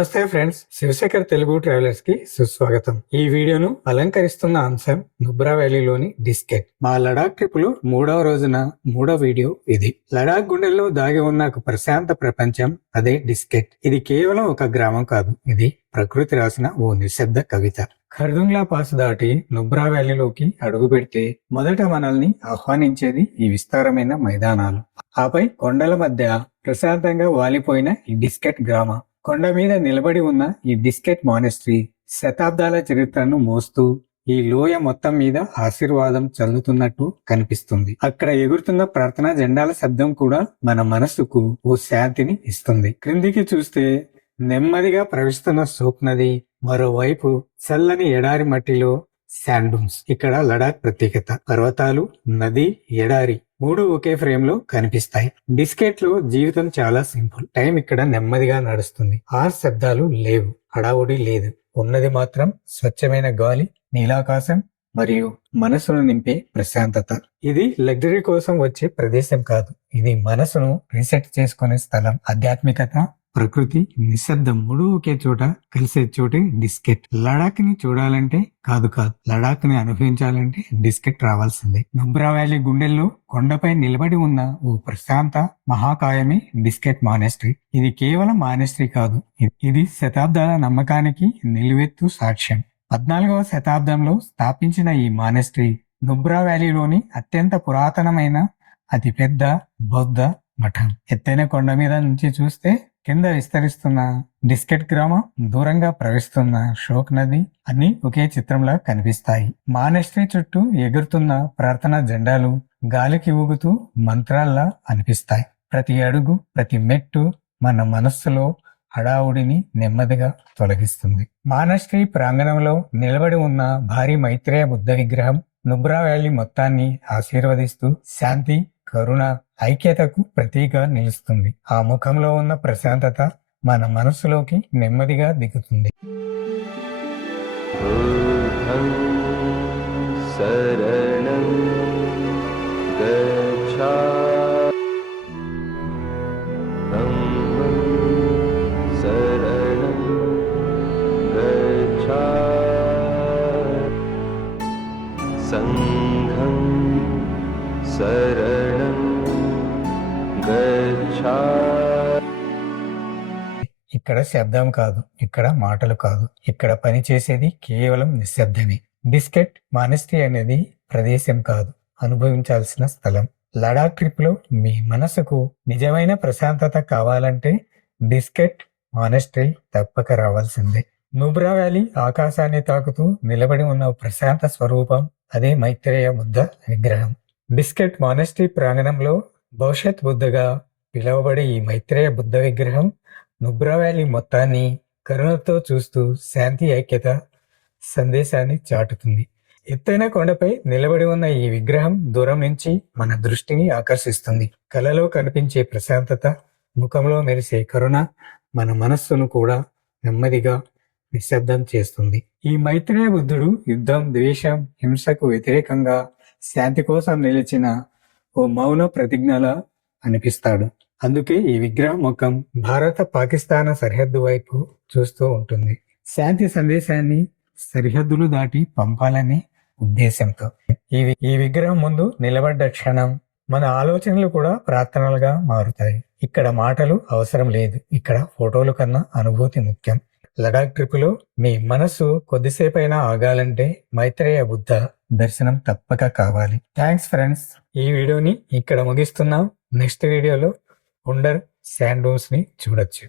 నమస్తే ఫ్రెండ్స్ శివశేఖర్ తెలుగు ట్రావెలర్స్కి సుస్వాగతం. ఈ వీడియోను అలంకరిస్తున్న అంశం నుబ్రా వ్యాలీలోని డిస్కెట్. మా లడాక్ ట్రిప్లో మూడవ రోజున మూడో వీడియో ఇది. లడాక్ గుండెల్లో దాగి ఉన్న ఒక ప్రశాంత ప్రపంచం అదే డిస్కెట్. ఇది కేవలం ఒక గ్రామం కాదు ఇది ప్రకృతి రాసిన ఓ నిశ్శబ్ద కవిత. ఖర్దుంగ్లా పాస్ దాటి నుబ్రా వ్యాలీలోకి అడుగు పెడితే మొదట మనల్ని ఆహ్వానించేది ఈ విస్తారమైన మైదానాలు. ఆపై కొండల మధ్య ప్రశాంతంగా వాలిపోయిన ఈ డిస్కెట్ గ్రామం. కొండ మీద నిలబడి ఉన్న ఈ బిస్కెట్ మానెస్ట్రీ శతాబ్దాల చరిత్రను మోస్తూ ఈ లోయ మొత్తం మీద ఆశీర్వాదం చల్లుతున్నట్టు కనిపిస్తుంది. అక్కడ ఎగురుతున్న ప్రార్థనా జెండాల శబ్దం కూడా మన మనసుకు ఓ శాంతిని ఇస్తుంది. క్రిందికి చూస్తే నెమ్మదిగా ప్రవహిస్తున్న సోప్ నది మరోవైపు చల్లని ఎడారి మట్టిలో శాండూమ్స్. ఇక్కడ లడాక్ ప్రత్యేకత. పర్వతాలు నది ఎడారి మూడు ఒకే ఫ్రేమ్లో కనిపిస్తాయి. బిస్కెట్లో జీవితం చాలా సింపుల్. టైం ఇక్కడ నెమ్మదిగా నడుస్తుంది. ఆ శబ్దాలు లేవు. హడావుడి లేదు. ఉన్నది మాత్రం స్వచ్ఛమైన గాలి నీలాకాశం మరియు మనసును నింపే ప్రశాంతత. ఇది లగ్జరీ కోసం వచ్చే ప్రదేశం కాదు. ఇది మనసును రీసెట్ చేసుకునే స్థలం. ఆధ్యాత్మికత ప్రకృతి నిశ్శబ్దం మూడు ఒకే చోట కలిసే చోటే డిస్కెట్. లడాక్ని చూడాలంటే కాదు కాదు లడాక్ని అనుభవించాలంటే డిస్కెట్ రావాల్సిందే. నుబ్రా వ్యాలీ గుండెల్లో కొండపై నిలబడి ఉన్న ఓ ప్రశాంత మహాకాయమే డిస్కెట్ మానేస్ట్రీ. ఇది కేవలం మానేస్ట్రీ కాదు ఇది శతాబ్దాల నమ్మకానికి నిలువెత్తు సాక్ష్యం. పద్నాలుగవ శతాబ్దంలో స్థాపించిన ఈ మానేస్ట్రీ నుబ్రా వ్యాలీలోని అత్యంత పురాతనమైన అతిపెద్ద బౌద్ధ మఠం. ఎత్తైన కొండ మీద నుంచి చూస్తే కింద విస్తరిస్తున్న డిస్కెట్ గ్రామం దూరంగా ప్రవహిస్తున్న షోక్ నది అన్ని ఒకే చిత్రంలా కనిపిస్తాయి. మానెస్ట్రీ చుట్టూ ఎగురుతున్న ప్రార్థనా జెండాలు గాలికి ఊగుతూ మంత్రాల్లా అనిపిస్తాయి. ప్రతి అడుగు ప్రతి మెట్టు మన మనస్సులో హడావుడిని నెమ్మదిగా తొలగిస్తుంది. మానశ్రీ ప్రాంగణంలో నిలబడి ఉన్న భారీ మైత్రేయ బుద్ధ విగ్రహం నుబ్రా వ్యాలీ మొత్తాన్ని ఆశీర్వదిస్తూ శాంతి కరుణ ఐక్యతకు ప్రతీక నిలుస్తుంది ఆ ముఖంలో ఉన్న ప్రశాంతత మన మనసులోకి నెమ్మదిగా దిగుతుంది बुद्धं शरणं गच्छा धम्मं शरणं ఇక్కడ శబ్దం కాదు ఇక్కడ మాటలు కాదు. ఇక్కడ పని చేసేది కేవలం నిశ్శబ్దమే. బిస్కెట్ మానెస్ట్రీ అనేది ప్రదేశం కాదు అనుభవించాల్సిన స్థలం. లడాక్ ట్రిప్లో మీ మనసుకు నిజమైన ప్రశాంతత కావాలంటే బిస్కెట్ మానెస్ట్రీ తప్పక రావాల్సిందే. నుబ్రా వ్యాలీ ఆకాశాన్ని తాకుతూ నిలబడి ఉన్న ప్రశాంత స్వరూపం అదే మైత్రేయ బుద్ధ విగ్రహం. బిస్కెట్ మానస్టరీ ప్రాంగణంలో భవిష్యత్ బుద్ధగా పిలువబడే ఈ మైత్రేయ బుద్ధ విగ్రహం నుబ్రా వ్యాలీ మొత్తాన్ని కరుణతో చూస్తూ శాంతి ఐక్యత సందేశాన్ని చాటుతుంది. ఎత్తైన కొండపై నిలబడి ఉన్న ఈ విగ్రహం దూరం నుంచి మన దృష్టిని ఆకర్షిస్తుంది. కలలో కనిపించే ప్రశాంతత ముఖంలో మెరిసే కరుణ మన మనస్సును కూడా నెమ్మదిగా నిశ్శబ్దం చేస్తుంది. ఈ మైత్రేయ బుద్ధుడు యుద్ధం ద్వేషం హింసకు వ్యతిరేకంగా శాంతి కోసం నిలిచిన ఓ మౌన ప్రతిజ్ఞలా అనిపిస్తాడు. అందుకే ఈ విగ్రహం ముఖం భారత పాకిస్తాన్ సరిహద్దు వైపు చూస్తూ ఉంటుంది. శాంతి సందేశాన్ని సరిహద్దులు దాటి పంపాలనే ఉద్దేశంతో. ఈ ఈ విగ్రహం ముందు నిలబడ్డ క్షణం మన ఆలోచనలు కూడా ప్రార్థనలుగా మారుతాయి. ఇక్కడ మాటలు అవసరం లేదు. ఇక్కడ ఫోటోలు కన్నా అనుభూతి ముఖ్యం. లడాక్ ట్రిప్లో మీ మనసు కొద్దిసేపైనా ఆగాలంటే మైత్రేయ బుద్ధ దర్శనం తప్పక కావాలి. Thanks friends. ఈ వీడియోని ఇక్కడ ముగిస్తున్నాం. నెక్స్ట్ వీడియోలో ఉండర్ శాండోస్ని చూడొచ్చు.